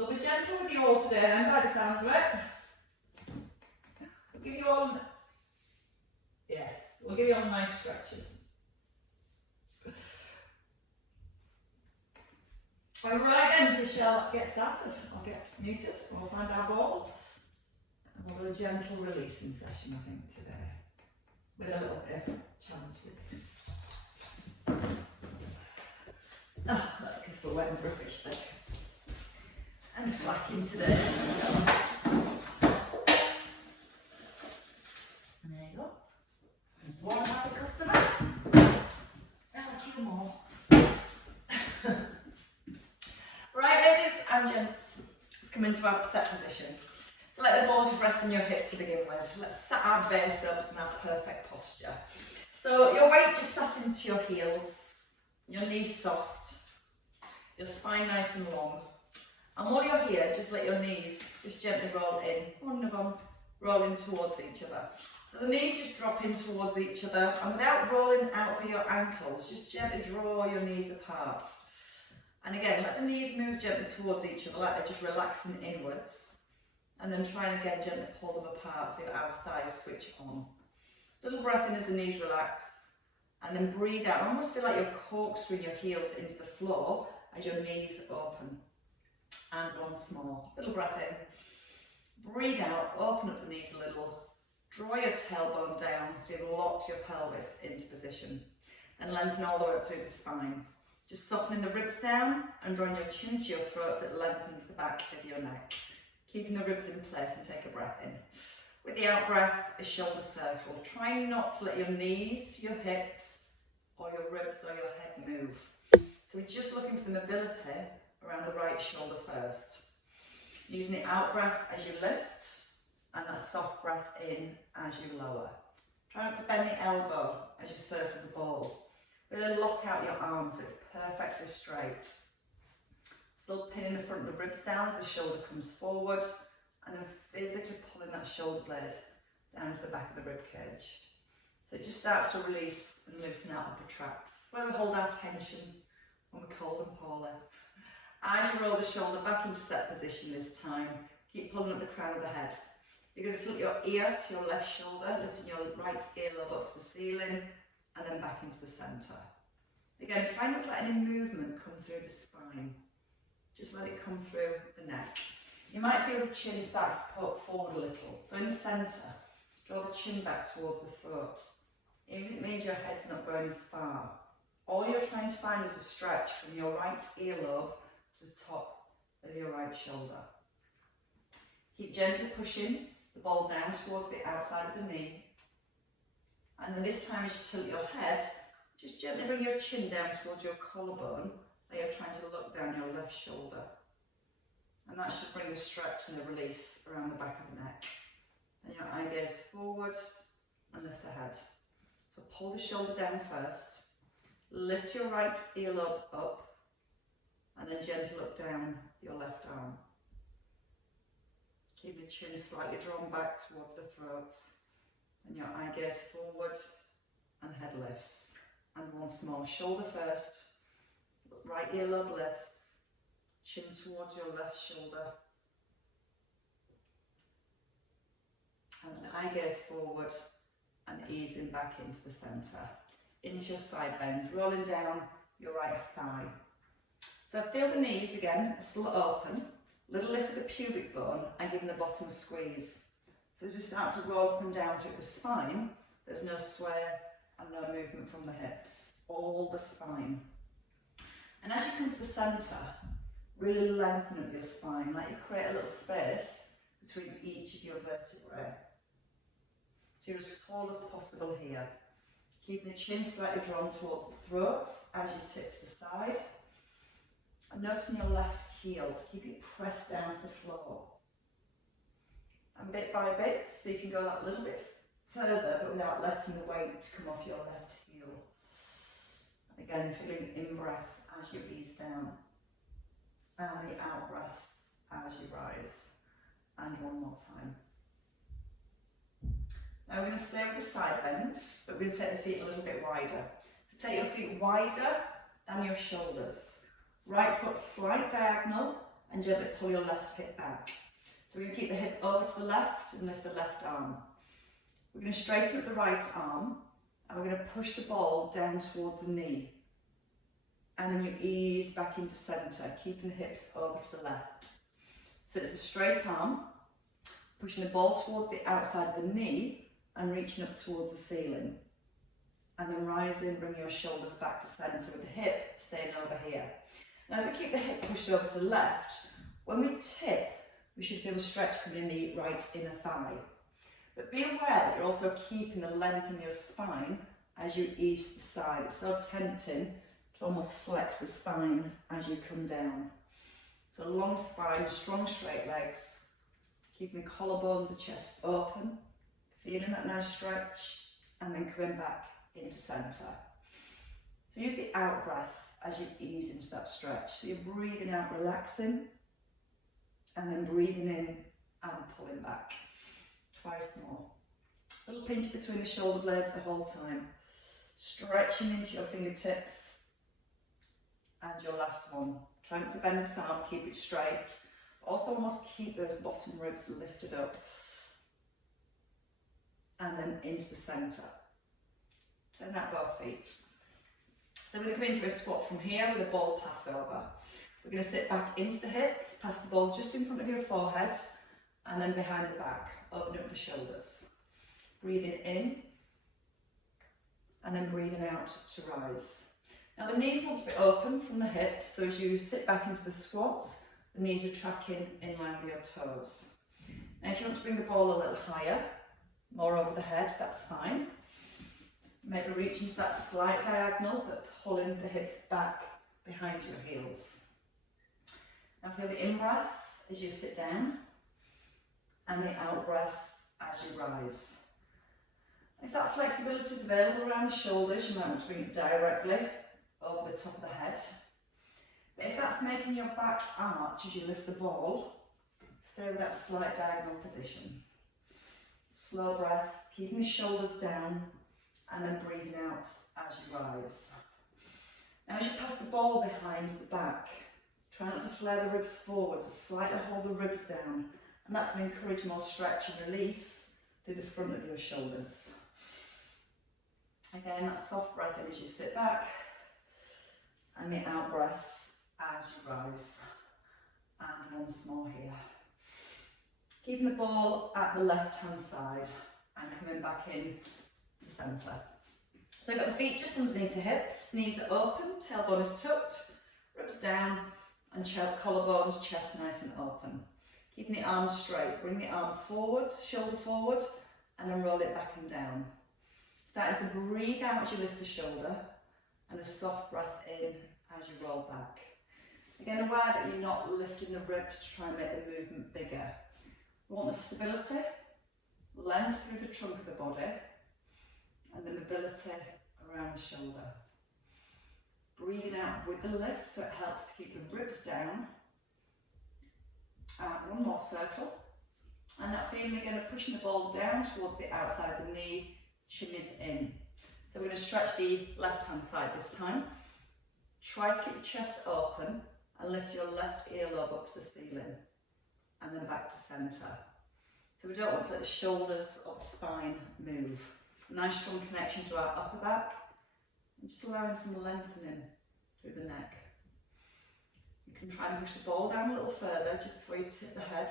We'll be gentle with you all today then, by the sounds of it. We'll give you all, yes, we'll give you all nice stretches. Alright then, we shall get started. I'll get muted, we'll find our ball. And we'll do a gentle releasing session, I think, today. With a little bit of challenge. Oh, look, it's still wet and rubbish, look. I'm slacking today. And there you go. One happy customer. And a few more. Right, ladies and gents, let's come into our set position. So let the ball just rest on your hip to begin with. Let's set our base up in our perfect posture. So your weight just sat into your heels, your knees soft, your spine nice and long. And while you're here, just let your knees just gently roll in, one of them rolling towards each other. So the knees just drop in towards each other, and without rolling out for your ankles, just gently draw your knees apart. And again, let the knees move gently towards each other, like they're just relaxing inwards. And then try and again gently pull them apart so your outer thighs switch on. Little breath in as the knees relax. And then breathe out, almost feel like you're corkscrewing your heels into the floor as your knees open. And once more, little breath in. Breathe out, open up the knees a little. Draw your tailbone down so you've locked your pelvis into position. And lengthen all the way up through the spine. Just softening the ribs down and drawing your chin to your throat so it lengthens the back of your neck. Keeping the ribs in place and take a breath in. With the out breath, a shoulder circle. Try not to let your knees, your hips, or your ribs or your head move. So we're just looking for the mobility around the right shoulder first. Using the out breath as you lift and that soft breath in as you lower. Try not to bend the elbow as you circle the ball. Really lock out your arms so it's perfectly straight. Still pinning the front of the ribs down as the shoulder comes forward, and then physically pulling that shoulder blade down to the back of the rib cage. So it just starts to release and loosen out upper traps, where we hold our tension when we're cold and poorly. As you roll the shoulder back into set position this time, keep pulling up the crown of the head. You're going to tilt your ear to your left shoulder, lifting your right earlobe up to the ceiling, and then back into the centre. Again, try not to let any movement come through the spine. Just let it come through the neck. You might feel the chin starts to poke forward a little. So in the centre, draw the chin back towards the throat. Even if it means your head's not going as far. All you're trying to find is a stretch from your right earlobe to the top of your right shoulder. Keep gently pushing the ball down towards the outside of the knee. And then this time as you tilt your head, just gently bring your chin down towards your collarbone, like you're trying to look down your left shoulder. And that should bring a stretch and a release around the back of the neck. Then your eye gaze forward and lift the head. So pull the shoulder down first, lift your right earlobe up, and then gently look down your left arm. Keep the chin slightly drawn back towards the throat. And your eye gaze forward and head lifts. And once more, shoulder first, right earlobe lifts, chin towards your left shoulder. And then eye gaze forward and easing back into the centre. Into your side bend, rolling down your right thigh. So feel the knees again, still open, little lift of the pubic bone and giving the bottom a squeeze. So as we start to roll up and down through the spine, there's no sway and no movement from the hips, all the spine. And as you come to the centre, really lengthen up your spine, like you create a little space between each of your vertebrae. So you're as tall as possible here. Keeping the chin slightly drawn towards the throat as you tip to the side. And noticing your left heel, keep it pressed down to the floor. And bit by bit, see if you can go that little bit further, but without letting the weight come off your left heel. Again, feeling in breath as you ease down. And the out breath as you rise. And one more time. Now we're going to stay with the side bend, but we're going to take the feet a little bit wider. So take your feet wider than your shoulders. Right foot slight diagonal and gently pull your left hip back. So we're going to keep the hip over to the left and lift the left arm. We're going to straighten up the right arm and we're going to push the ball down towards the knee. And then you ease back into centre, keeping the hips over to the left. So it's the straight arm, pushing the ball towards the outside of the knee and reaching up towards the ceiling. And then rising, bring your shoulders back to centre with the hip staying over here. And as we keep the hip pushed over to the left, when we tip, we should feel a stretch coming in the right inner thigh. But be aware that you're also keeping the length in your spine as you ease to the side. It's so tempting to almost flex the spine as you come down. So long spine, strong straight legs, keeping the collarbones, the chest open, feeling that nice stretch, and then coming back into centre. So use the out breath as you ease into that stretch. So you're breathing out, relaxing, and then breathing in and pulling back. Twice more. A little pinch between the shoulder blades the whole time. Stretching into your fingertips. And your last one. Trying to bend this arm, keep it straight. Also almost keep those bottom ribs lifted up. And then into the centre. Turn out both feet. So we're going to come into a squat from here with a ball pass over. We're going to sit back into the hips, pass the ball just in front of your forehead, and then behind the back. Open up the shoulders. Breathing in, and then breathing out to rise. Now the knees want to be open from the hips, so as you sit back into the squat, the knees are tracking in line with your toes. Now if you want to bring the ball a little higher, more over the head, that's fine. Maybe reach into that slight diagonal, but pulling the hips back behind your heels. Now feel the in-breath as you sit down, and the out-breath as you rise. If that flexibility is available around the shoulders, you might want to bring it directly over the top of the head. But if that's making your back arch as you lift the ball, stay with that slight diagonal position. Slow breath, keeping the shoulders down, and then breathing out as you rise. Now as you pass the ball behind the back, try not to flare the ribs forwards, just slightly hold the ribs down, and that's going to encourage more stretch and release through the front of your shoulders. Again, that soft breath in as you sit back, and the out breath as you rise. And once more here. Keeping the ball at the left hand side and coming back in to centre. So I've got the feet just underneath the hips, knees are open, tailbone is tucked, ribs down, and collarbones, chest nice and open. Keeping the arms straight, bring the arm forward, shoulder forward, and then roll it back and down. Starting to breathe out as you lift the shoulder, and a soft breath in as you roll back. Again, aware that you're not lifting the ribs to try and make the movement bigger. We want the stability, length through the trunk of the body, and the mobility around the shoulder. Breathing out with the lift, so it helps to keep the ribs down. And one more circle. And that feeling again of pushing the ball down towards the outside of the knee, chin is in. So we're going to stretch the left hand side this time. Try to keep the chest open and lift your left earlobe up to the ceiling. And then back to centre. So we don't want to let the shoulders or the spine move. Nice strong connection to our upper back. And just allowing some lengthening through the neck. You can try and push the ball down a little further just before you tip the head.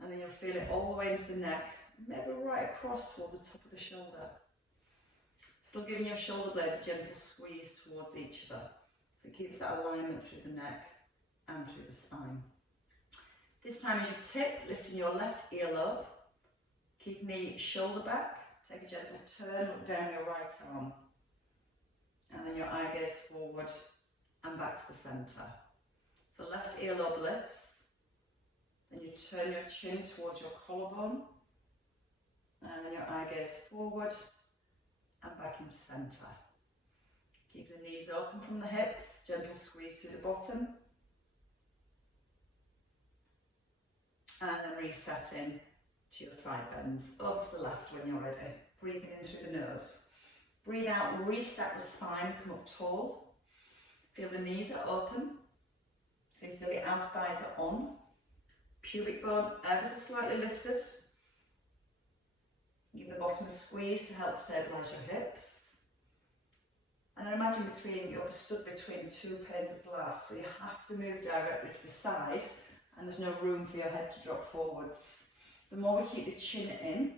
And then you'll feel it all the way into the neck, maybe right across toward the top of the shoulder. Still giving your shoulder blades a gentle squeeze towards each other. So it keeps that alignment through the neck and through the spine. This time as you tip, lifting your left earlobe, keeping the shoulder back, take a gentle turn, look down your right arm. And then your eye gaze forward and back to the centre. So left earlobe lifts, then you turn your chin towards your collarbone, and then your eye gaze forward and back into centre. Keep the knees open from the hips, gentle squeeze through the bottom. And then resetting to your side bends, over to the left when you're ready. Breathing in through the nose. Breathe out, restack the spine, come up tall. Feel the knees are open. So you feel the outer thighs are on, pubic bone ever so slightly lifted. Give the bottom a squeeze to help stabilise your hips. And then imagine you're stood between two panes of glass, so you have to move directly to the side and there's no room for your head to drop forwards. The more we keep the chin in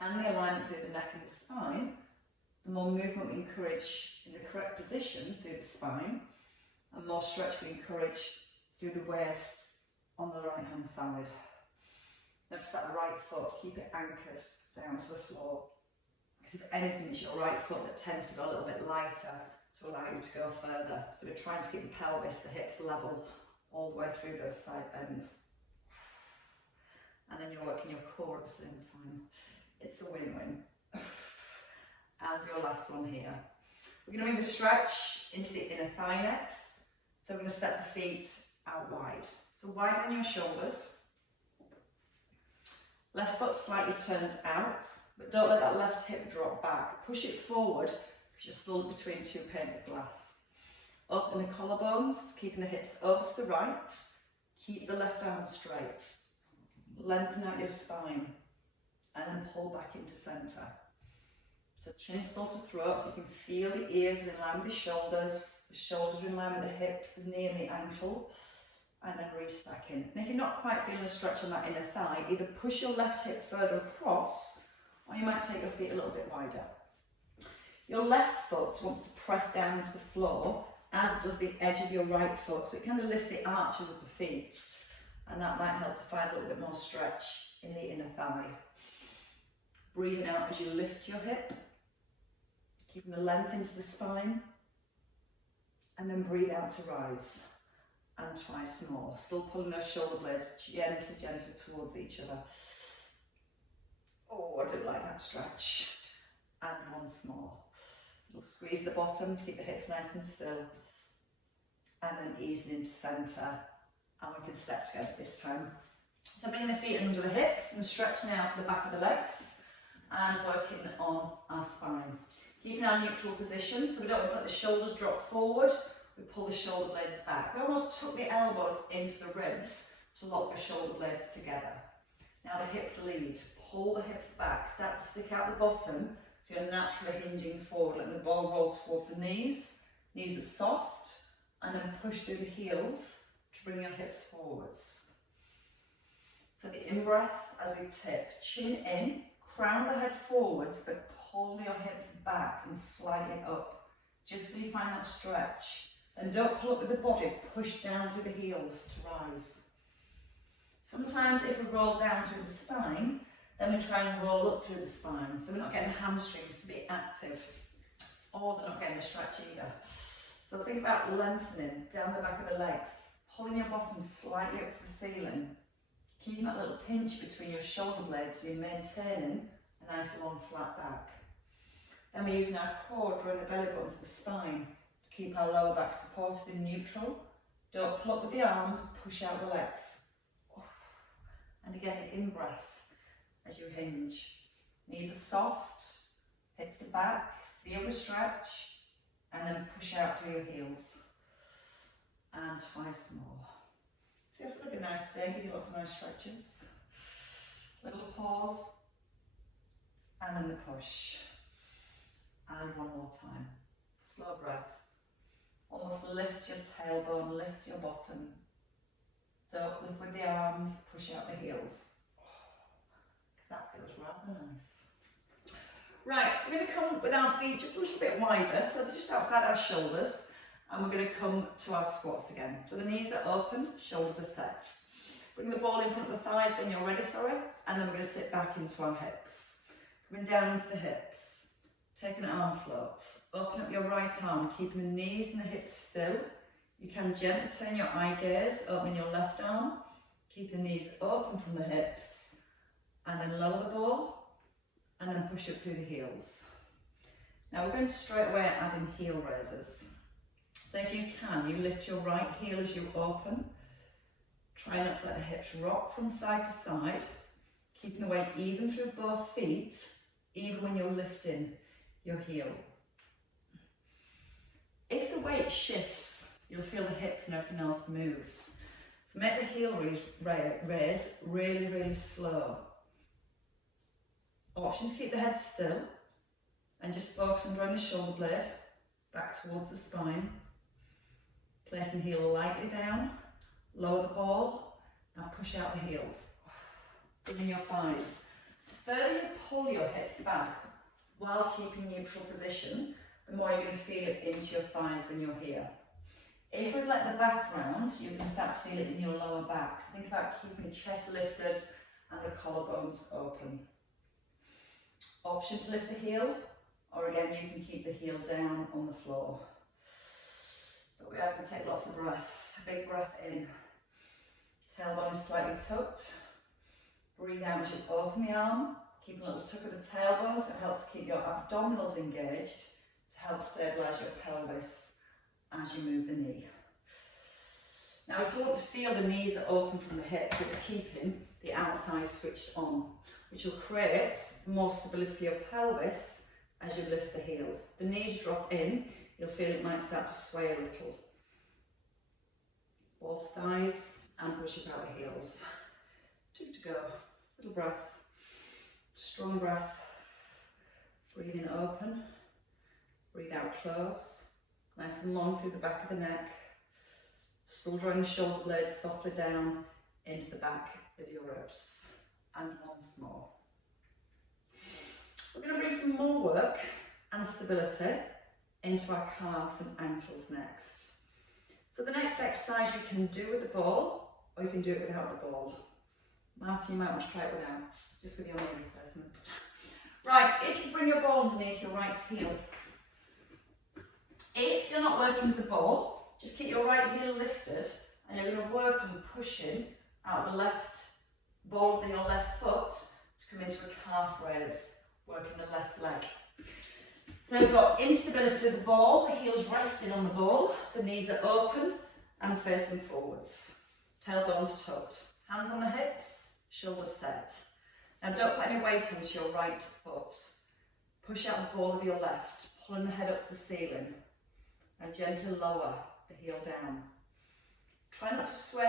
and the alignment through the neck and the spine, the more movement we encourage in the correct position through the spine, and more stretch we encourage through the waist on the right hand side. Notice that right foot, keep it anchored down to the floor, because if anything it's your right foot that tends to go a little bit lighter to allow you to go further. So we're trying to keep the pelvis, the hips level all the way through those side bends. And then you're working your core at the same time. It's a win-win. And your last one here. We're going to move the stretch into the inner thigh next. So we're going to step the feet out wide. So widen your shoulders. Left foot slightly turns out, but don't let that left hip drop back. Push it forward because you're still between two panes of glass. Open the collarbones, keeping the hips over to the right. Keep the left arm straight. Lengthen out your spine and then pull back into centre. So chin still to throat, so you can feel the ears are in line with the shoulders are in line with the hips, the knee and the ankle, and then restacking. And if you're not quite feeling a stretch on that inner thigh, either push your left hip further across, or you might take your feet a little bit wider. Your left foot wants to press down to the floor, as does the edge of your right foot, so it kind of lifts the arches of the feet. And that might help to find a little bit more stretch in the inner thigh. Breathing out as you lift your hip, keeping the length into the spine, and then breathe out to rise. And twice more. Still pulling those shoulder blades gently, gently towards each other. Oh, I do like that stretch. And once more. We'll squeeze the bottom to keep the hips nice and still. And then easing into centre. And we can step together this time. So bringing the feet under the hips and stretch now for the back of the legs and working on our spine. Keeping our neutral position, so we don't want to let the shoulders drop forward, we pull the shoulder blades back. We almost tuck the elbows into the ribs to lock the shoulder blades together. Now the hips lead, pull the hips back, start to stick out the bottom so you're naturally hinging forward, letting the ball roll towards the knees. Knees are soft, and then push through the heels to bring your hips forwards. So the in-breath as we tip, chin in, crown the head forwards, but pull your hips back and slightly up, just so you find that stretch. And don't pull up with the body, push down through the heels to rise. Sometimes if we roll down through the spine, then we try and roll up through the spine, so we're not getting the hamstrings to be active, or they're not getting a stretch either. So think about lengthening down the back of the legs, pulling your bottom slightly up to the ceiling, keeping that little pinch between your shoulder blades so you're maintaining a nice long flat back. Then we're using our core, drawing the belly button to the spine to keep our lower back supported in neutral. Don't pull up with the arms, push out the legs. And again, the in-breath as you hinge. Knees are soft, hips are back, feel the stretch, and then push out through your heels. And twice more. See, that's looking nice today, give you lots of nice stretches. Little pause, and then the push. And one more time. Slow breath. Almost lift your tailbone, lift your bottom. Don't lift with the arms, push out the heels. Because that feels rather nice. Right, so we're going to come with our feet just a little bit wider, so they're just outside our shoulders. And we're going to come to our squats again. So the knees are open, shoulders are set. Bring the ball in front of the thighs when you're ready, and then we're going to sit back into our hips. Coming down into the hips. Take an arm float. Open up your right arm, keeping the knees and the hips still. You can gently turn your eye gaze, open your left arm. Keep the knees open from the hips. And then lower the ball. And then push up through the heels. Now we're going to straight away add in heel raises. So if you can, you lift your right heel as you open. Try not to let the hips rock from side to side. Keeping the weight even through both feet, even when you're lifting your heel. If the weight shifts you'll feel the hips and everything else moves. So make the heel raise really, really slow. Option to keep the head still and just focus on drawing the shoulder blade back towards the spine. Placing the heel lightly down, lower the ball, and push out the heels. Digging your thighs. The further you pull your hips back while keeping neutral position, the more you're going to feel it into your thighs when you're here. If we let the back round, you can start to feel it in your lower back. So think about keeping the chest lifted and the collarbones open. Option to lift the heel, or again you can keep the heel down on the floor. But we are going to take lots of breath. A big breath in. Tailbone is slightly tucked. Breathe out as you open the arm. Keep a little tuck of the tailbone so it helps keep your abdominals engaged to help stabilise your pelvis as you move the knee. Now we still want to feel the knees are open from the hips, so it's keeping the outer thighs switched on, which will create more stability for your pelvis as you lift the heel. The knees drop in, you'll feel it might start to sway a little. Both thighs and push up out the heels. 2 to go. Little breath. Strong breath. Breathe in open. Breathe out close. Nice and long through the back of the neck. Still drawing the shoulder blades softly down into the back of your ribs. And once more. We're going to bring some more work and stability into our calves and ankles next. So the next exercise you can do with the ball, or you can do it without the ball. Martin, you might want to try it without, just with your knee replacement. Right, if you bring your ball underneath your right heel, if you're not working with the ball, just keep your right heel lifted, and you're going to work on pushing out the left ball with your left foot to come into a calf raise, working the left leg. So we've got instability of the ball, the heel's resting on the ball, the knees are open and facing forwards. Tailbones tucked, hands on the hips, shoulders set. Now don't put any weight onto your right foot. Push out the ball of your left, pulling the head up to the ceiling. Now gently lower the heel down. Try not to sway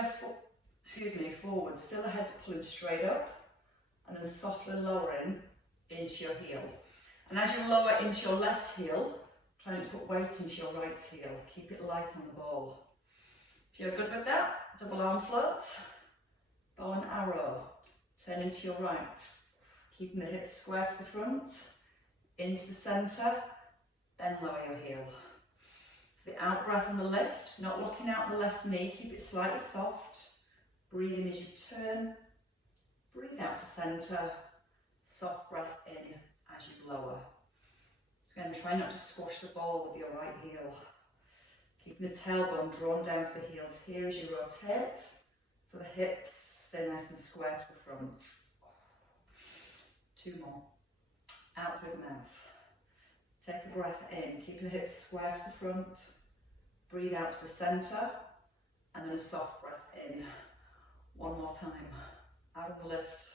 forwards, feel the head's pulling straight up and then softly lowering into your heel. And as you lower into your left heel, try not to put weight into your right heel. Keep it light on the ball. If you're good with that, double arm float, bow and arrow. Turn into your right, keeping the hips square to the front, into the centre, then lower your heel. So the out breath and the lift, not looking out the left knee, keep it slightly soft. Breathe in as you turn, breathe out to centre, soft breath in as you lower. Again, try not to squash the ball with your right heel. Keeping the tailbone drawn down to the heels here as you rotate, so the hips stay nice and square to the front. 2 more. Out through the mouth. Take a breath in, keeping the hips square to the front. Breathe out to the centre, and then a soft breath in. 1 more time. Out of the lift.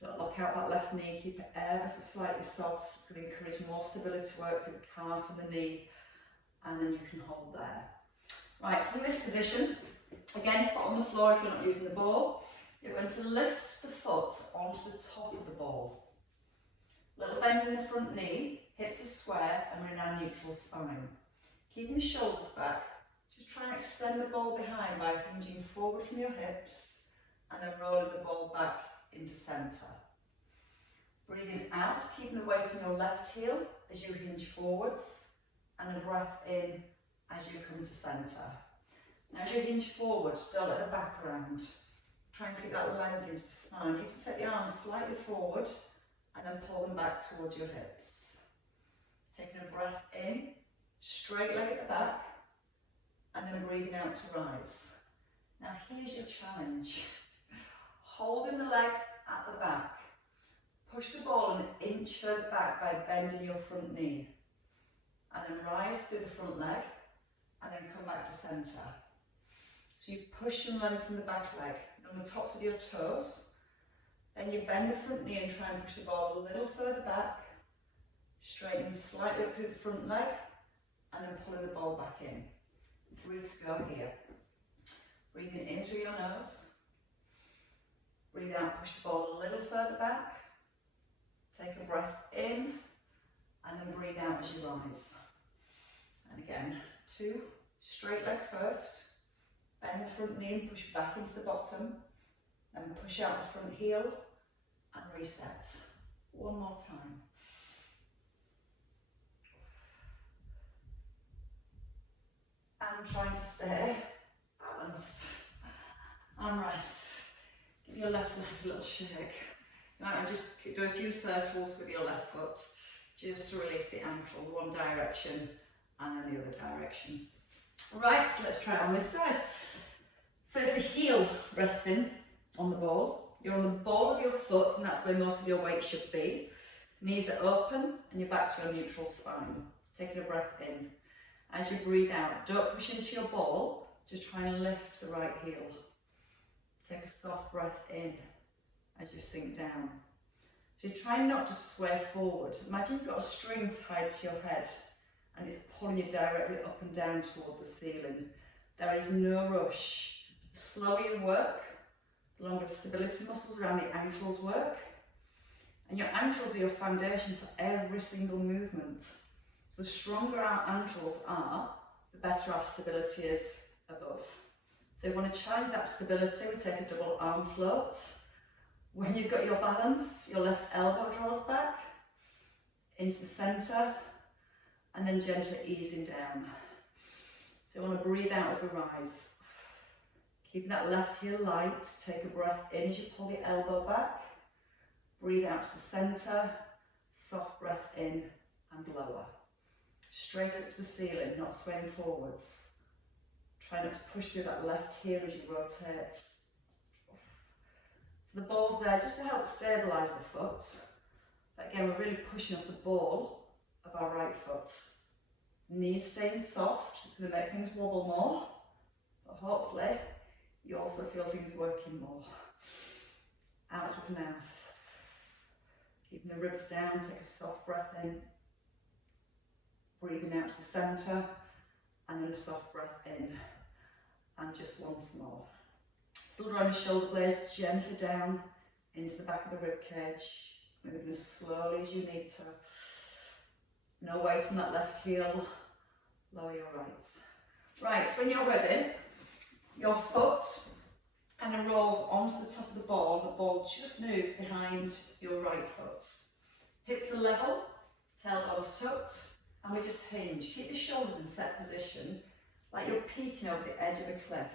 Don't lock out that left knee, keep it ever so slightly soft. It's going to encourage more stability work through the calf and the knee, and then you can hold there. Right, from this position, again, foot on the floor if you're not using the ball, you're going to lift the foot onto the top of the ball. Little bend in the front knee, hips are square, and we're in our neutral spine. Keeping the shoulders back, just try and extend the ball behind by hinging forward from your hips, and then rolling the ball back into centre. Breathing out, keeping the weight on your left heel as you hinge forwards, and a breath in as you come to centre. Now as you hinge forward, don't let the back round. Try and take that length into the spine. You can take the arms slightly forward and then pull them back towards your hips. Taking a breath in, straight leg at the back, and then breathing out to rise. Now here's your challenge. Holding the leg at the back. Push the ball an inch further back by bending your front knee. And then rise through the front leg, and then come back to centre. So you push and lengthen the back leg on the tops of your toes. Then you bend the front knee and try and push the ball a little further back. Straightening slightly up through the front leg, and then pulling the ball back in. 3 to go here. Breathing in through your nose. Breathe out, push the ball a little further back. Take a breath in, and then breathe out as you rise. And again, 2, straight leg first. Bend the front knee and push back into the bottom. Then push out the front heel and reset. One more time. And trying to stay balanced and rest. Give your left leg a little shake. You might just do a few circles with your left foot just to release the ankle, one direction and then the other direction. Right, so let's try it on this side. So it's the heel resting on the ball. You're on the ball of your foot, and that's where most of your weight should be. Knees are open and you're back to your neutral spine. Taking a breath in. As you breathe out, don't push into your ball, just try and lift the right heel. Take a soft breath in as you sink down. So you're trying not to sway forward. Imagine you've got a string tied to your head and it's pulling you directly up and down towards the ceiling. There is no rush. The slower you work, the longer stability muscles around the ankles work. And your ankles are your foundation for every single movement. So the stronger our ankles are, the better our stability is above. So if we want to challenge that stability, we take a double arm float. When you've got your balance, your left elbow draws back into the centre and then gently easing down. So you want to breathe out as we rise. Keeping that left heel light, take a breath in as you pull the elbow back. Breathe out to the centre, soft breath in and lower. Straight up to the ceiling, not swaying forwards. Try not to push through that left heel as you rotate. So the ball's there just to help stabilise the foot. But again, we're really pushing off the ball of our right foot. Knees staying soft, it's going to make things wobble more. But hopefully, you also feel things working more. Out with the mouth. Keeping the ribs down, take a soft breath in. Breathing out to the centre, and then a soft breath in. And just once more. Still drawing the shoulder blades gently down into the back of the rib cage. Moving as slowly as you need to. No weight on that left heel. Lower your right. Right, so when you're ready, your foot kind of rolls onto the top of the ball just moves behind your right foot. Hips are level, tailbone's tucked, and we just hinge. Keep the shoulders in set position, like you're peeking over the edge of a cliff.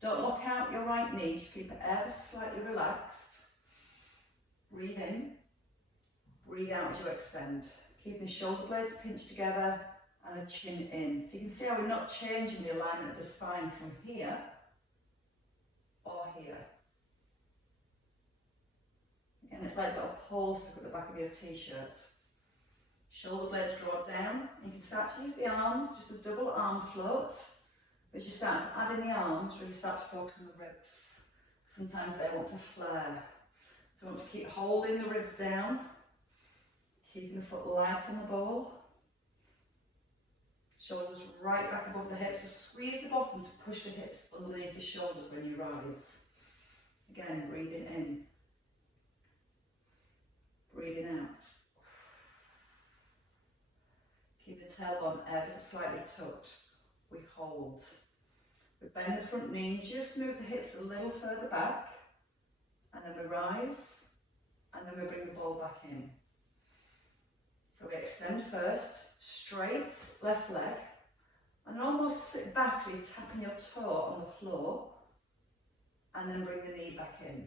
Don't lock out your right knee, just keep it ever so slightly relaxed. Breathe in, breathe out as you extend. Keeping the shoulder blades pinched together and the chin in. So you can see how we're not changing the alignment of the spine from here or here. And it's like you've got a pole stuck at the back of your t-shirt. Shoulder blades draw down. You can start to use the arms, just a double arm float. As you start to add in the arms, really start to focus on the ribs. Sometimes they want to flare. So you want to keep holding the ribs down, keeping the foot light on the ball. Shoulders right back above the hips, so squeeze the bottom to push the hips underneath the shoulders when you rise. Again, breathing in, breathing out. Keep the tailbone ever so slightly tucked. We hold. We bend the front knee, just move the hips a little further back, and then we rise, and then we bring the ball back in. So we extend first, straight left leg, and almost sit back so you're tapping your toe on the floor, and then bring the knee back in.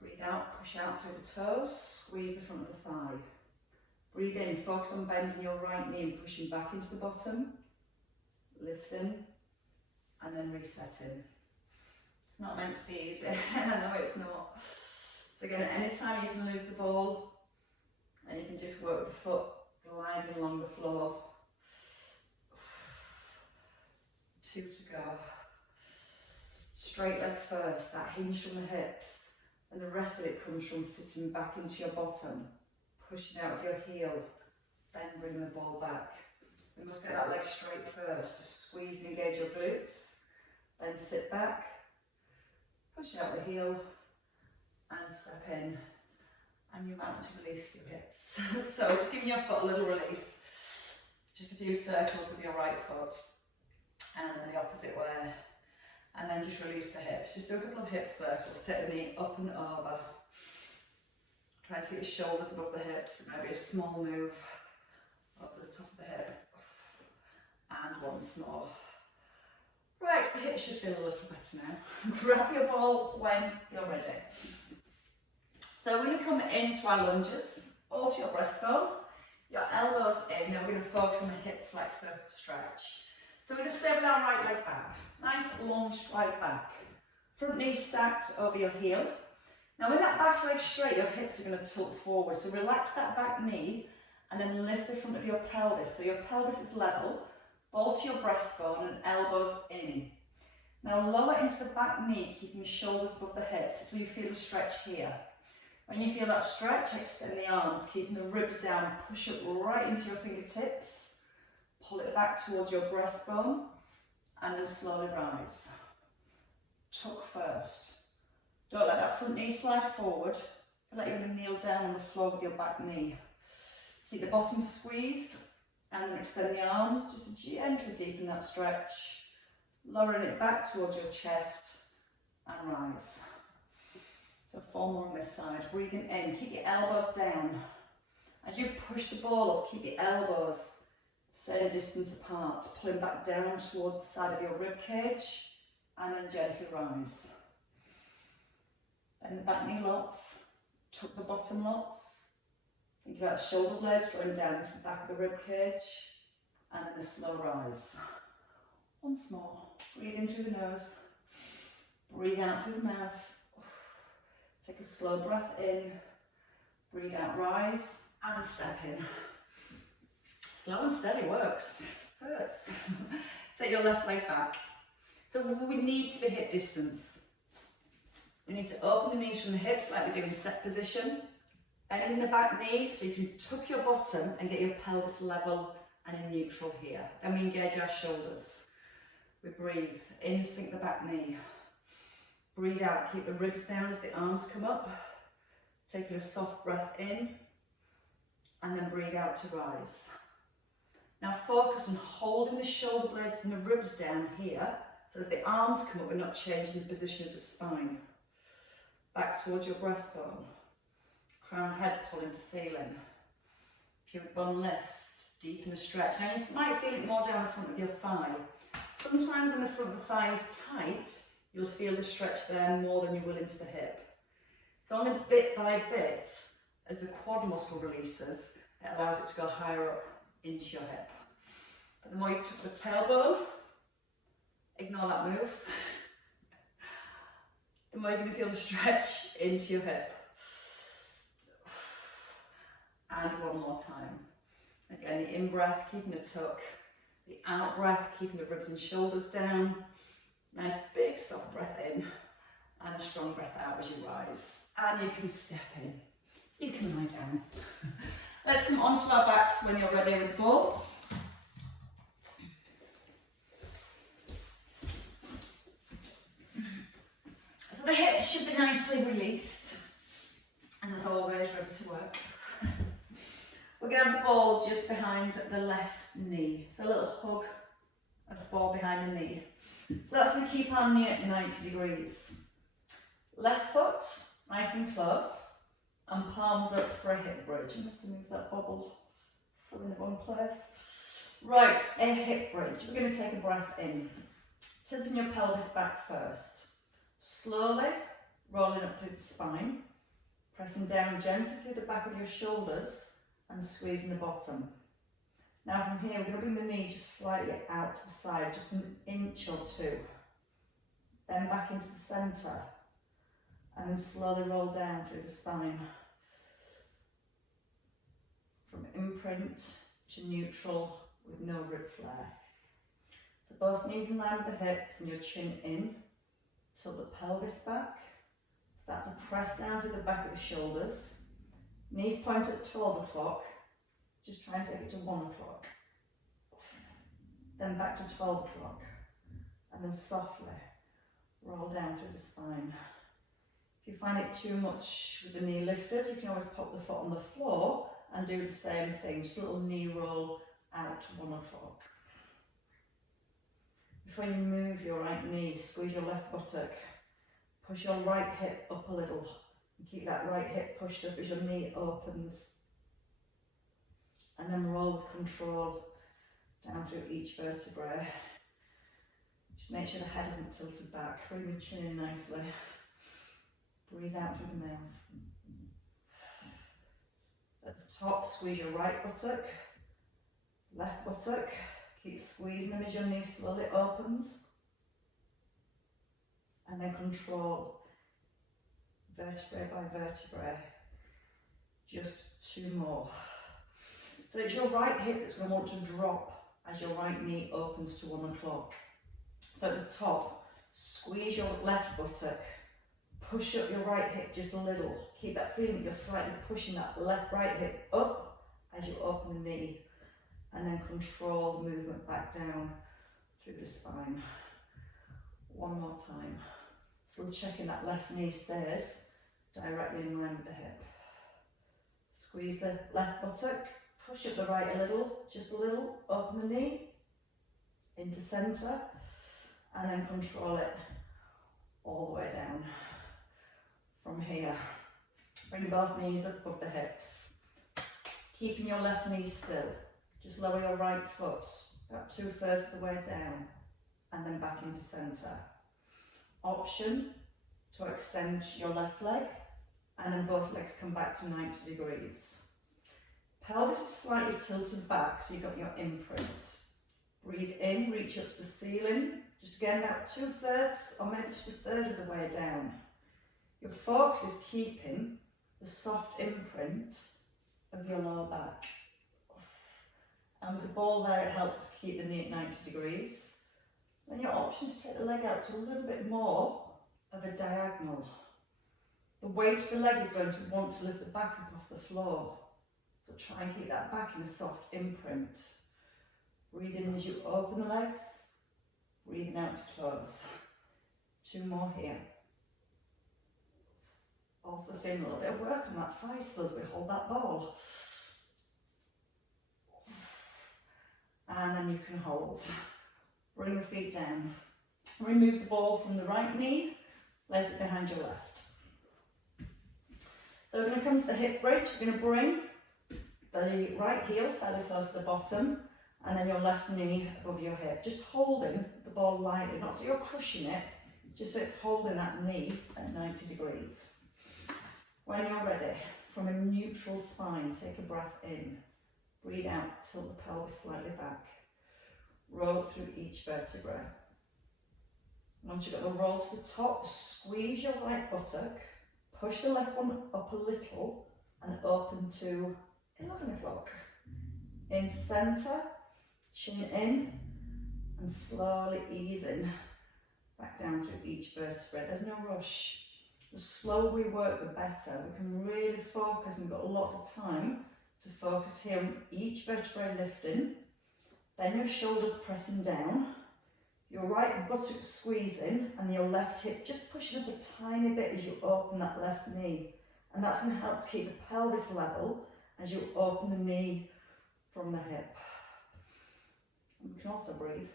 Breathe out, push out through the toes, squeeze the front of the thigh. Breathe in, focus on bending your right knee and pushing back into the bottom, lifting, and then resetting. It's not meant to be easy, I know it's not. So again, anytime you can lose the ball, and you can just work the foot gliding along the floor. 2 to go. Straight leg first, that hinge from the hips, and the rest of it comes from sitting back into your bottom, pushing out of your heel, then bring the ball back. We must get that leg straight first. Just squeeze and engage your glutes. Then sit back, push out the heel, and step in. And you might want to release your hips. So just giving your foot a little release. Just a few circles with your right foot. And then the opposite way. And then just release the hips. Just do a couple of hip circles. Take the knee up and over. Try to keep your shoulders above the hips. Maybe a small move up the top of the hip. And once more. Right, the hips should feel a little better now. Grab your ball when you're ready. So we're going to come into our lunges. Ball to your breastbone. Your elbows in. Now we're going to focus on the hip flexor stretch. So we're going to stay with our right leg back. Nice long stride back. Front knee stacked over your heel. Now with that back leg straight, your hips are going to tilt forward. So relax that back knee and then lift the front of your pelvis. So your pelvis is level. Ball to your breastbone and elbows in. Now lower into the back knee, keeping your shoulders above the hips till you feel a stretch here. When you feel that stretch, extend the arms, keeping the ribs down, push it right into your fingertips. Pull it back towards your breastbone and then slowly rise. Tuck first. Don't let that front knee slide forward. Let you kneel down on the floor with your back knee. Keep the bottom squeezed and then extend the arms just to gently deepen that stretch. Lowering it back towards your chest and rise. So 4 more on this side. Breathing in, keep your elbows down. As you push the ball up, keep your elbows same distance apart, pulling back down towards the side of your rib cage, and then gently rise. Bend the back knee lots, tuck the bottom lots. Think about the shoulder blades drawing down into the back of the rib cage, and then a slow rise. Once more. Breathe in through the nose, breathe out through the mouth. Take a slow breath in, breathe out, rise, and step in. Slow and steady works. Hurts. Take your left leg back. So we need to be hip distance. We need to open the knees from the hips like we do in set position. Bending the back knee so you can tuck your bottom and get your pelvis level and in neutral here. Then we engage our shoulders. We breathe in, sink the back knee. Breathe out, keep the ribs down as the arms come up. Taking a soft breath in and then breathe out to rise. Now focus on holding the shoulder blades and the ribs down here, so as the arms come up, we're not changing the position of the spine. Back towards your breastbone. Crown of head pulling to ceiling. Pubic bone lifts, deepen the stretch. Now you might feel it more down the front of your thigh. Sometimes when the front of the thigh is tight, you'll feel the stretch there more than you will into the hip. So only bit by bit, as the quad muscle releases, it allows it to go higher up into your hip. But the more you tuck the tailbone, ignore that move, the more you're going to feel the stretch into your hip. And one more time. Again, the in-breath, keeping the tuck. The out-breath, keeping the ribs and shoulders down. Nice big soft breath in. And a strong breath out as you rise. And you can step in. You can lie down. Let's come onto our backs when you're ready with the ball. So the hips should be nicely released. And as always, ready to work. We're going to have the ball just behind the left knee. So a little hug of the ball behind the knee. So that's going to keep our knee at 90 degrees. Left foot, nice and close. And palms up for a hip bridge. I'm going to have to move that bobble so in the wrong place. Right, a hip bridge. We're going to take a breath in. Tilting your pelvis back first. Slowly rolling up through the spine. Pressing down gently through the back of your shoulders and squeezing the bottom. Now from here, we're going to bring the knee just slightly out to the side, just an inch or two. Then back into the centre. And then slowly roll down through the spine. From imprint to neutral with no rib flare. So both knees in line with the hips and your chin in. Tilt the pelvis back. Start to press down through the back of the shoulders. Knees point at 12 o'clock. Just try and take it to 1 o'clock. then back to 12 o'clock, and then softly roll down through the spine. If you find it too much with the knee lifted, you can always pop the foot on the floor and do the same thing, just a little knee roll out to 1 o'clock. Before you move your right knee, squeeze your left buttock, push your right hip up a little, and keep that right hip pushed up as your knee opens. And then roll with control down through each vertebrae. Just make sure the head isn't tilted back. Bring the chin in nicely. Breathe out through the mouth. At the top, squeeze your right buttock, left buttock. Keep squeezing them as your knee slowly opens. And then control vertebrae by vertebrae. Just 2 more. So it's your right hip that's going to want to drop as your right knee opens to 1 o'clock. So at the top, squeeze your left buttock, push up your right hip just a little. Keep that feeling that you're slightly pushing that right hip up as you open the knee. And then control the movement back down through the spine. 1 more time. Still checking that left knee stays directly in line with the hip. Squeeze the left buttock. Push up the right a little, just a little, open the knee, into centre, and then control it all the way down. From here, bring both knees up above the hips, keeping your left knee still. Just lower your right foot, about 2/3 of the way down, and then back into centre. Option to extend your left leg, and then both legs come back to 90 degrees. Pelvis is slightly tilted back, so you've got your imprint. Breathe in, reach up to the ceiling. Just again, about 2/3 or maybe just 1/3 of the way down. Your focus is keeping the soft imprint of your lower back. And with the ball there, it helps to keep the knee at 90 degrees. Then your option is to take the leg out to a little bit more of a diagonal. The weight of the leg is going to want to lift the back up off the floor. So try and keep that back in a soft imprint. Breathe in as you open the legs, breathing out to close. 2 more here. Also feeling a little bit of work on that thigh still as we hold that ball. And then you can hold. Bring the feet down. Remove the ball from the right knee, place it behind your left. So we're going to come to the hip bridge. We're going to bring the right heel fairly close to the bottom, and then your left knee above your hip. Just holding the ball lightly, not so you're crushing it, just so it's holding that knee at 90 degrees. When you're ready, from a neutral spine, take a breath in. Breathe out, tilt the pelvis slightly back. Roll through each vertebrae. Once you've got the roll to the top, squeeze your right buttock, push the left one up a little, and open to 11 o'clock. Into centre, chin in, and slowly ease in, back down through each vertebrae. There's no rush. The slower we work, the better. We can really focus, and we've got lots of time to focus here on each vertebrae lifting. Then your shoulders pressing down, your right buttock squeezing, and your left hip just pushing up a tiny bit as you open that left knee. And that's going to help to keep the pelvis level as you open the knee from the hip. And we can also breathe.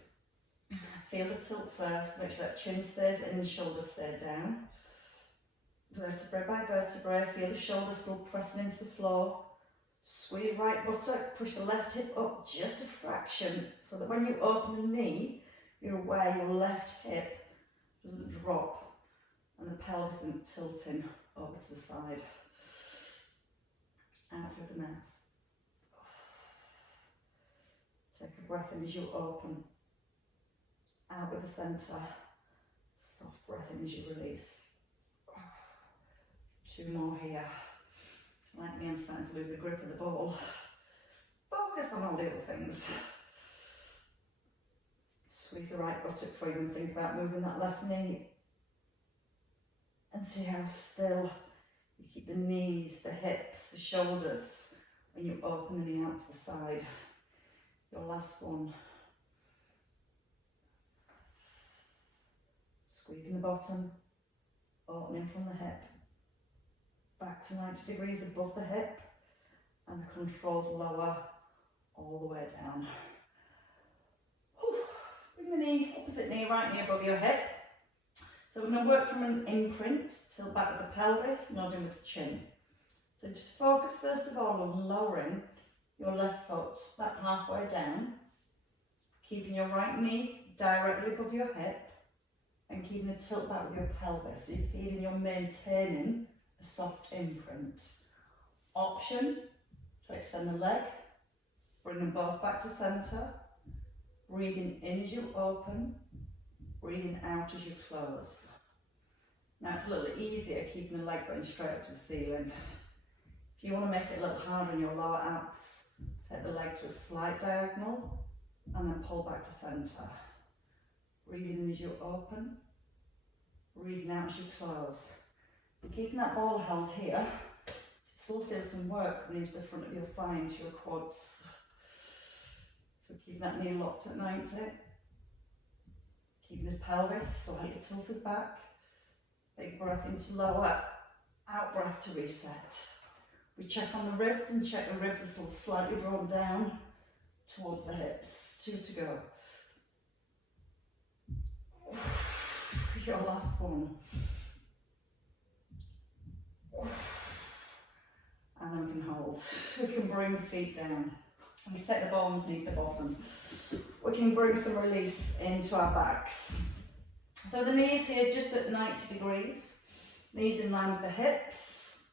Feel the tilt first, make sure that chin stays in, shoulders stay down. Vertebrae by vertebrae, feel the shoulders still pressing into the floor. Squeeze right buttock, push the left hip up just a fraction, so that when you open the knee, you're aware your left hip doesn't drop and the pelvis isn't tilting over to the side. Out through the mouth. Take a breath in as you open. Out with the centre. Soft breath in as you release. 2 more here. Like me, I'm starting to lose the grip of the ball. Focus on all the other things. Squeeze the right buttock before you even think about moving that left knee. And see how still you keep the knees, the hips, the shoulders when you open the knee out to the side. Your last one. Squeezing the bottom, opening from the hip, back to 90 degrees above the hip, and the controlled lower all the way down. Whew. Bring the knee, opposite knee, right knee above your hip. So we're going to work from an imprint, tilt back with the pelvis, nodding with the chin. So just focus first of all on lowering your left foot back halfway down, keeping your right knee directly above your hip and keeping the tilt back with your pelvis. So you're feeling, you're maintaining a soft imprint. Option to extend the leg, bring them both back to centre, breathing in as you open, breathing out as you close. Now it's a little easier keeping the leg going straight up to the ceiling. If you want to make it a little harder in your lower abs, take the leg to a slight diagonal and then pull back to centre. Breathing in as you open, breathing out as you close. You're keeping that ball held here. You still feel some work coming into the front of your thigh, into your quads. So keeping that knee locked at 90. Keeping the pelvis slightly tilted back. Big breath into lower, out breath to reset. We check on the ribs and check the ribs are still slightly drawn down towards the hips. 2 to go. Your last one. And then we can hold. We can bring the feet down. And we take the ball underneath the bottom. We can bring some release into our backs. So the knees here just at 90 degrees. Knees in line with the hips.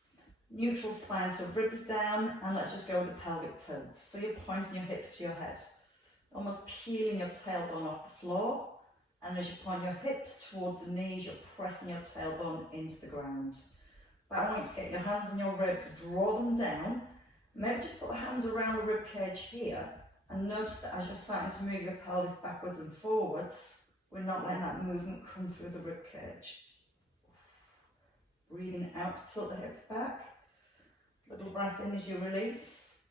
Neutral spine, so ribs down. And let's just go with the pelvic tilts. So you're pointing your hips to your head. Almost peeling your tailbone off the floor. And as you point your hips towards the knees, you're pressing your tailbone into the ground. But I want you to get your hands on your ribs, draw them down. Maybe just put the hands around the rib cage here and notice that as you're starting to move your pelvis backwards and forwards, we're not letting that movement come through the rib cage. Breathing out, tilt the hips back. Little breath in as you release.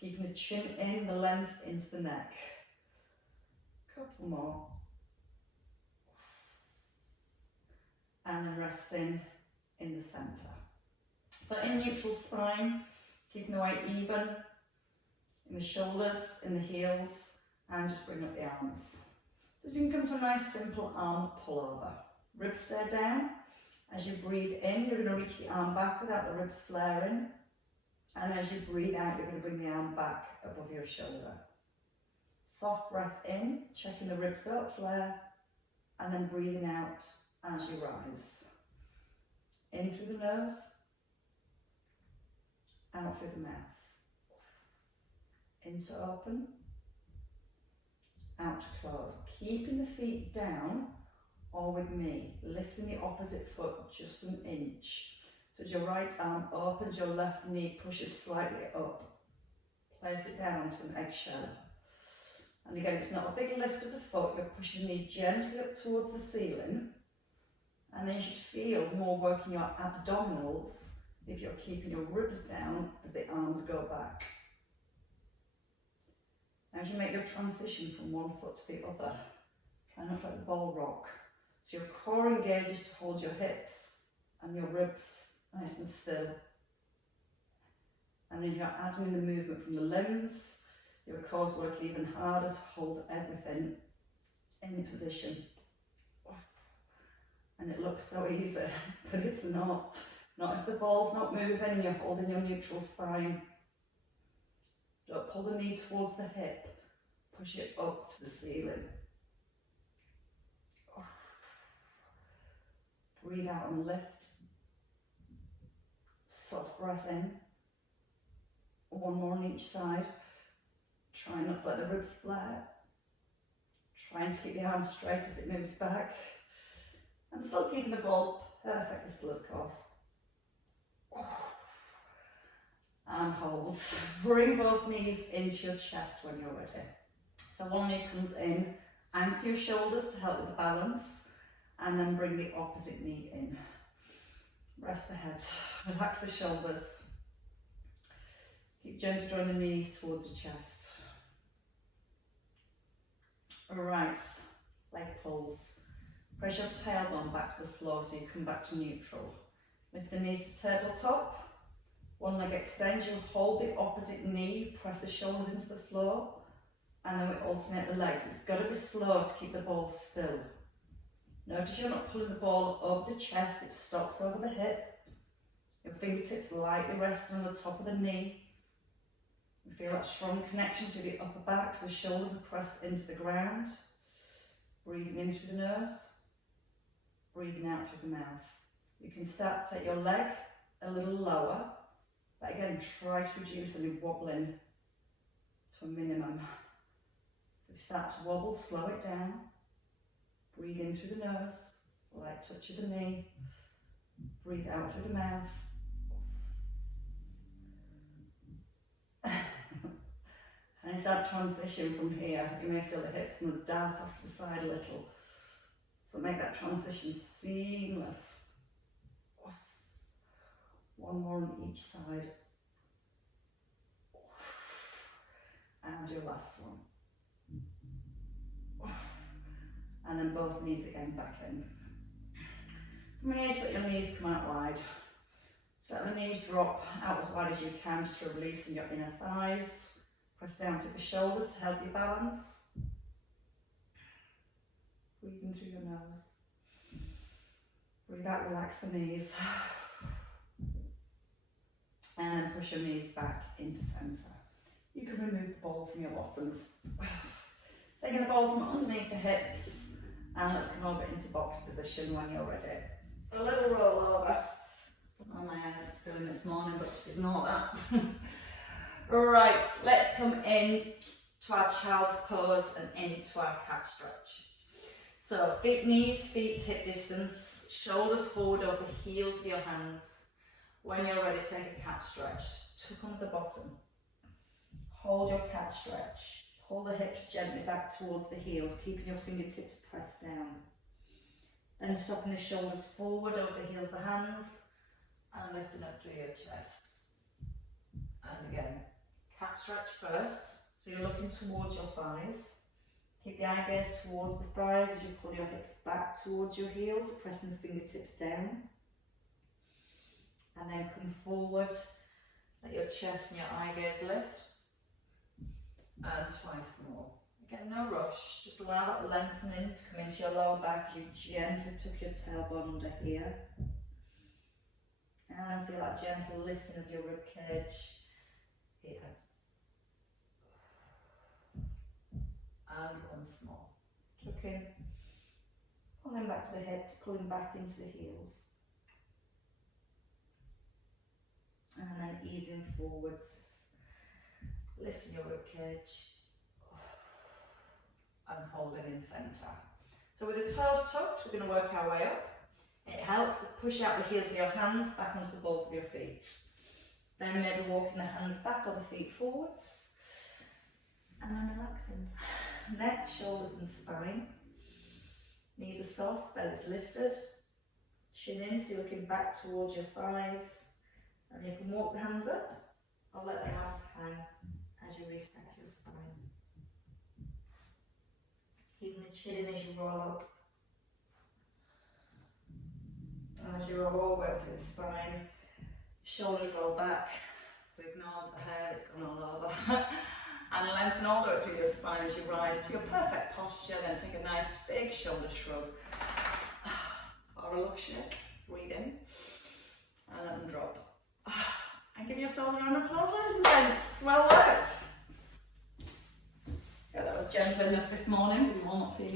Keeping the chin in, the length into the neck. Couple more. And then resting in the centre. So in neutral spine, keeping the weight even, in the shoulders, in the heels, and just bring up the arms. So you can come to a nice simple arm pull over. Ribs stay down. As you breathe in, you're going to reach the arm back without the ribs flaring. And as you breathe out, you're going to bring the arm back above your shoulder. Soft breath in, checking the ribs don't flare, and then breathing out as you rise. In through the nose, out through the mouth. In to open, out to close. Keeping the feet down, or with me, lifting the opposite foot just an inch. So as your right arm opens, your left knee pushes slightly up. Place it down onto an eggshell. And again, it's not a big lift of the foot, you're pushing the knee gently up towards the ceiling. And then you should feel more working your abdominals if you're keeping your ribs down as the arms go back. Now as you make your transition from one foot to the other, try not to let the ball rock. So your core engages to hold your hips and your ribs nice and still. And then you're adding in the movement from the limbs, your core's working even harder to hold everything in position. And it looks so easy, but it's not. Not if the ball's not moving and you're holding your neutral spine. Don't pull the knee towards the hip. Push it up to the ceiling. Breathe out and lift. Soft breath in. One more on each side. Try not to let the ribs flare. Trying to keep the arm straight as it moves back. And still keeping the ball perfectly still, of course. And hold. Bring both knees into your chest when you're ready. So one knee comes in, anchor your shoulders to help with the balance, and then bring the opposite knee in. Rest the head, relax the shoulders. Keep gently drawing the knees towards the chest. Alright, leg pulls. Press your tailbone back to the floor so you come back to neutral. Lift the knees to tabletop. One leg extension, hold the opposite knee, press the shoulders into the floor, and then we alternate the legs. It's got to be slow to keep the ball still. Notice you're not pulling the ball over the chest, it stops over the hip. Your fingertips lightly resting on the top of the knee. You feel that strong connection to the upper back, so the shoulders are pressed into the ground. Breathing in through the nose, breathing out through the mouth. You can start to take your leg a little lower, but again, try to reduce any wobbling to a minimum. So if you start to wobble, slow it down. Breathe in through the nose, light touch of the knee. Breathe out through the mouth. And it's that transition from here. You may feel the hips going to dart off to the side a little. So make that transition seamless. One more on each side. And your last one. And then both knees again back in. From here, just let your knees come out wide. So let the knees drop out as wide as you can, just for release from your inner thighs. Press down through the shoulders to help you balance. Breathing through your nose. Breathe out, relax the knees. And then push your knees back into centre. You can remove the ball from your bottoms. Taking the ball from underneath the hips. And let's come over into box position when you're ready. So a little roll over. Oh, my eyes are doing this morning, but just ignore that. Right, let's come in to our child's pose and into our cat stretch. So feet, knees, feet hip distance, shoulders forward over the heels of your hands. When you're ready, take a cat stretch. Tuck under the bottom. Hold your cat stretch. Pull the hips gently back towards the heels, keeping your fingertips pressed down. Then stopping the shoulders forward over the heels of the hands and lifting up through your chest. And again, cat stretch first. So you're looking towards your thighs. Keep the eye gaze towards the thighs as you pull your hips back towards your heels, pressing the fingertips down. And then come forward, let your chest and your eye gaze lift. And twice more. Again, no rush, just allow that lengthening to come into your lower back as you gently tuck your tailbone under here. And feel that gentle lifting of your rib cage here. And once more. Tucking, pulling back to the hips, pulling back into the heels. And then easing forwards, lifting your rib cage and holding in centre. So with the toes tucked, we're going to work our way up. It helps to push out the heels of your hands back onto the balls of your feet. Then maybe walking the hands back or the feet forwards. And then relaxing. Neck, shoulders and spine. Knees are soft, belly's lifted. Chin in, so you're looking back towards your thighs. And you can walk the hands up or let the arms hang as you restack your spine. Keeping the chin as you roll up. And as you roll all the way up through the spine, shoulders roll back. We ignore the hair, it's gone all over. And lengthen all the way through your spine as you rise to your perfect posture. Then take a nice big shoulder shrug. Or a look shake. Breathe in. And let them drop. And give yourselves a round of applause, ladies and gents. Well worked. Yeah, that was gentle enough this morning. We will not feel